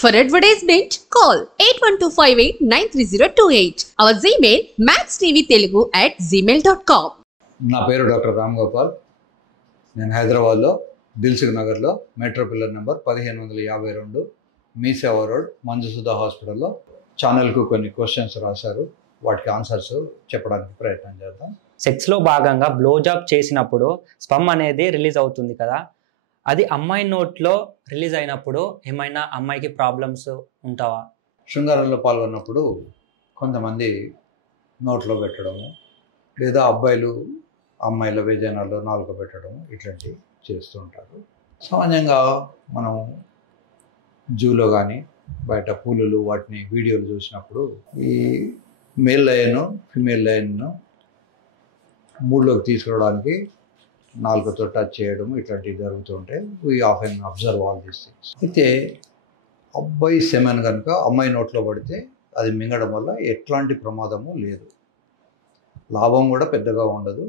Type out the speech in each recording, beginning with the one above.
For advertisement, call 8125893028. Our Gmail maxtvtelugu@gmail.com. నా పేరు doctor Ram Gopal. నేను హైదరాబాద్లో దిల్సుఖ్ నగర్లో మెట్రో పిల్లర్ నెంబర్ 1552 మీ సేవా రోడ్ మంజుసుధా హాస్పిటల్లో ఛానల్కు కొన్ని క్వశ్చన్స్ రాశారు. వాటికి ఆన్సర్స్ చెప్పడానికి ప్రయత్నం చేద్దాం. సెక్స్లో భాగంగా బ్లో జాబ్ చేసినప్పుడు స్పమ్ అనేది రిలీజ్ అవుతుంది కదా, అది అమ్మాయి నోట్లో రిలీజ్ అయినప్పుడు ఏమైనా అమ్మాయికి ప్రాబ్లమ్స్ ఉంటావా? శృంగారంలో పాల్గొన్నప్పుడు కొంతమంది నోట్లో పెట్టడము, లేదా అబ్బాయిలు అమ్మాయిల వేజనాల్లో నాలుక పెట్టడం, ఇట్లాంటివి చేస్తూ ఉంటారు. సామాన్యంగా మనం జూలో కానీ బయట పూలులు వాటిని వీడియోలు చూసినప్పుడు ఈ మేల్ లయన్ ఫిమేల్ లయన్ను మూడ్లోకి తీసుకురావడానికి నాలుకతో టచ్ చేయడం ఇట్లాంటివి జరుగుతూ ఉంటాయి. We often observe all these things. అయితే అబ్బాయి సెమెన్ కనుక అమ్మాయి నోట్లో పడితే అది మింగడం వల్ల ఎట్లాంటి ప్రమాదము లేదు, లాభం కూడా పెద్దగా ఉండదు.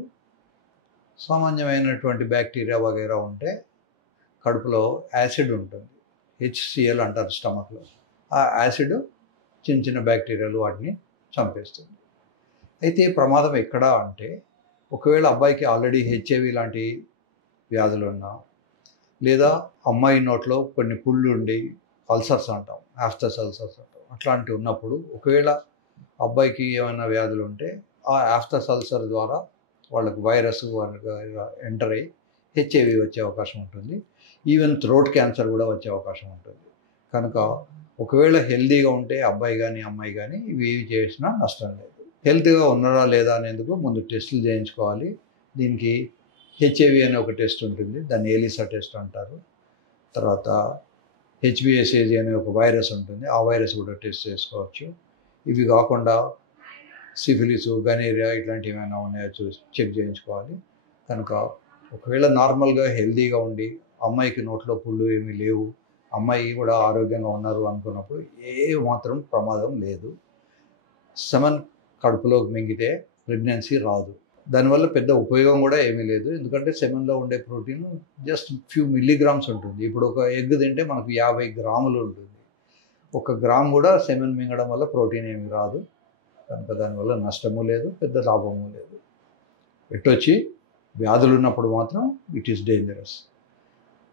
సామాన్యమైనటువంటి బ్యాక్టీరియా వగైరా ఉంటే కడుపులో యాసిడ్ ఉంటుంది, HCl అంటారు స్టమక్లో. ఆ యాసిడ్ చిన్న చిన్న బ్యాక్టీరియాలు వాటిని చంపేస్తుంది. అయితే ప్రమాదం ఎక్కడా అంటే ఒకవేళ అబ్బాయికి ఆల్రెడీ HIV లాంటి వ్యాధులు ఉన్నా, లేదా అమ్మాయి నోట్లో కొన్ని పుళ్ళు ఉండి అల్సర్స్ అంటాం, ఆఫ్టస్ అల్సర్స్ అంటాం, అట్లాంటివి ఉన్నప్పుడు ఒకవేళ అబ్బాయికి ఏమైనా వ్యాధులు ఉంటే ఆ ఆఫ్టస్ అల్సర్ ద్వారా వాళ్ళకి వైరస్ ఎంటర్ అయ్యి HIV వచ్చే అవకాశం ఉంటుంది. ఈవెన్ థ్రోట్ క్యాన్సర్ కూడా వచ్చే అవకాశం ఉంటుంది. కనుక ఒకవేళ హెల్తీగా ఉంటే అబ్బాయి కానీ అమ్మాయి కానీ ఇవి చేసినా నష్టం లేదు. హెల్త్గా ఉన్నారా లేదా అనేందుకు ముందు టెస్టులు చేయించుకోవాలి. దీనికి HIV అనే ఒక టెస్ట్ ఉంటుంది, దాన్ని ఎలిసా టెస్ట్ అంటారు. తర్వాత HBsAg అనే ఒక వైరస్ ఉంటుంది, ఆ వైరస్ కూడా టెస్ట్ చేసుకోవచ్చు. ఇవి కాకుండా సిఫిలిస్, గనేరియా ఇట్లాంటివి ఏమైనా ఉన్నాయో చెక్ చేయించుకోవాలి. కనుక ఒకవేళ నార్మల్గా హెల్తీగా ఉండి అమ్మాయికి నోట్లో పుళ్ళు ఏమీ లేవు, అమ్మాయి కూడా ఆరోగ్యంగా ఉన్నారు అనుకున్నప్పుడు ఏ మాత్రం ప్రమాదం లేదు. సెమెన్ కడుపులోకి మింగితే ప్రెగ్నెన్సీ రాదు. దానివల్ల పెద్ద ఉపయోగం కూడా ఏమీ లేదు, ఎందుకంటే సెమెన్లో ఉండే ప్రోటీన్ జస్ట్ ఫ్యూ మిల్లీగ్రామ్స్ ఉంటుంది. ఇప్పుడు ఒక ఎగ్ తింటే మనకు 50 గ్రాములు ఉంటుంది. 1 గ్రామ్ కూడా సెమెన్ మింగడం వల్ల ప్రోటీన్ ఏమీ రాదు. కనుక దానివల్ల నష్టము లేదు, పెద్ద లాభము లేదు. ఎట్టొచ్చి వ్యాధులు ఉన్నప్పుడు మాత్రం ఇట్ ఈస్ డేంజరస్.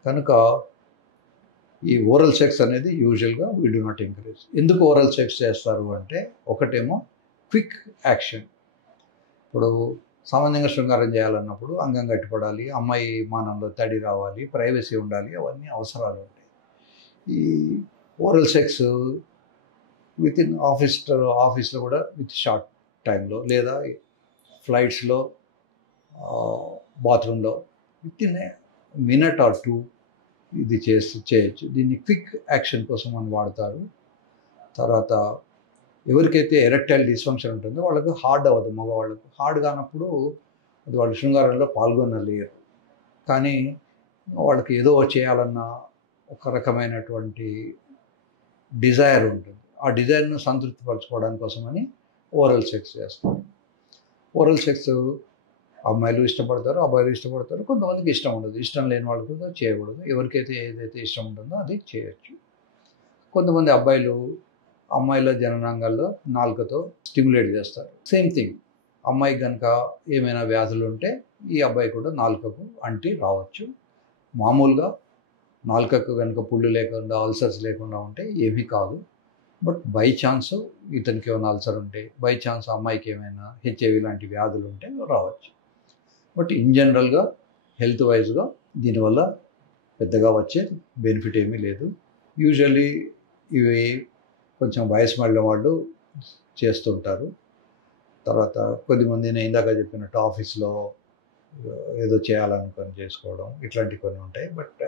కనుక ఈ ఓరల్ సెక్స్ అనేది యూజువల్గా వీ డు నాట్ ఎంకరేజ్. ఎందుకు ఓరల్ సెక్స్ చేస్తారు అంటే, ఒకటేమో క్విక్ యాక్షన్. ఇప్పుడు సామాన్యంగా శృంగారం చేయాలన్నప్పుడు అంగం గట్టిపడాలి, అమ్మాయి మానంలో తడి రావాలి, ప్రైవసీ ఉండాలి, అవన్నీ అవసరాలు ఉంటాయి. ఈ ఓరల్ సెక్స్ విత్ ఇన్ ఆఫీస్లో కూడా విత్ షార్ట్ టైంలో, లేదా ఫ్లైట్స్లో, బాత్రూంలో విత్ ఇన్ మినిట్ ఆర్ 2 ఇది చేయొచ్చు. దీన్ని క్విక్ యాక్షన్ కోసం అని వాడతారు. తర్వాత ఎవరికైతే ఎరెక్టైల్ డిస్ఫంక్షన్ ఉంటుందో వాళ్ళకు హార్డ్ అవ్వదు, మగవాళ్ళకు హార్డ్ కానప్పుడు అది వాళ్ళు శృంగారంలో పాల్గొనలేరు. కానీ వాళ్ళకి ఏదో చేయాలన్న ఒక రకమైనటువంటి డిజైర్ ఉంటుంది. ఆ డిజైర్ను సంతృప్తిపరచుకోవడానికి కోసమని ఓరల్ సెక్స్ చేస్తారు. ఓరల్ సెక్స్ అమ్మాయిలు ఇష్టపడతారు, అబ్బాయిలు ఇష్టపడతారు. కొంతమందికి ఇష్టం ఉండదు, ఇష్టం లేని వాళ్ళకి చేయకూడదు. ఎవరికైతే ఏదైతే ఇష్టం ఉంటుందో అది చేయొచ్చు. కొంతమంది అబ్బాయిలు అమ్మాయిల జననాంగాల్లో నాలుకతో స్టిమ్యులేట్ చేస్తారు. సేమ్ థింగ్, అమ్మాయికి కనుక ఏమైనా వ్యాధులు ఉంటే ఈ అబ్బాయి కూడా నాలుకకు అంటి రావచ్చు. మామూలుగా నాలుకకు కనుక పుళ్ళు లేకుండా, అల్సర్స్ లేకుండా ఉంటే ఏమీ కాదు. బట్ బై ఛాన్స్ ఇతనికి ఏమైనా అల్సర్ ఉంటే, బై ఛాన్స్ అమ్మాయికి ఏమైనా HIV లాంటి వ్యాధులు ఉంటే రావచ్చు. బట్ ఇన్ జనరల్గా హెల్త్ వైజ్గా దీనివల్ల పెద్దగా వచ్చే బెనిఫిట్ ఏమీ లేదు. యూజువల్లీ ఇవి కొంచెం వయసు మళ్ళీ వాళ్ళు చేస్తుంటారు. తర్వాత కొద్దిమంది నేను ఇందాక చెప్పినట్టు ఆఫీస్లో ఏదో చేయాలనుకొని చేసుకోవడం, ఇట్లాంటివి కొన్ని ఉంటాయి. బట్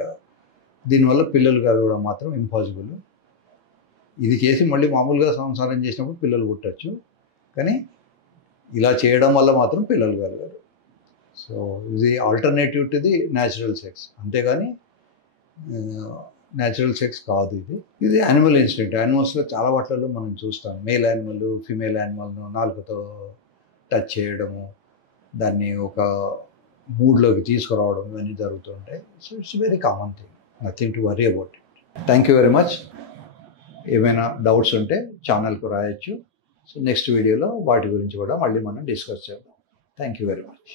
దీనివల్ల పిల్లలు కలగడం మాత్రం ఇంపాసిబుల్. ఇది చేసి మళ్ళీ మామూలుగా సంసారం చేసినప్పుడు పిల్లలు పుట్టచ్చు, కానీ ఇలా చేయడం వల్ల మాత్రం పిల్లలు కలగరు. సో ఇది alternative to the natural sex, అంతేగాని న్యాచురల్ సెక్స్ కాదు. ఇది యానిమల్ ఇన్స్టింక్ట్. యానిమల్స్లో చాలా వాటిల్లో మనం చూస్తాం, మేల్ యానిమల్ ఫీమేల్ యానిమల్ను నాలుకతో టచ్ చేయడము, దాన్ని ఒక మూడ్లోకి తీసుకురావడం ఇవన్నీ జరుగుతుంటాయి. So it's very common thing, nothing to worry about it. Thank you very much. ఏమైనా డౌట్స్ ఉంటే ఛానల్కు రాయొచ్చు. సో నెక్స్ట్ వీడియోలో వాటి గురించి కూడా మళ్ళీ మనం డిస్కస్ చేద్దాం. Thank you very much.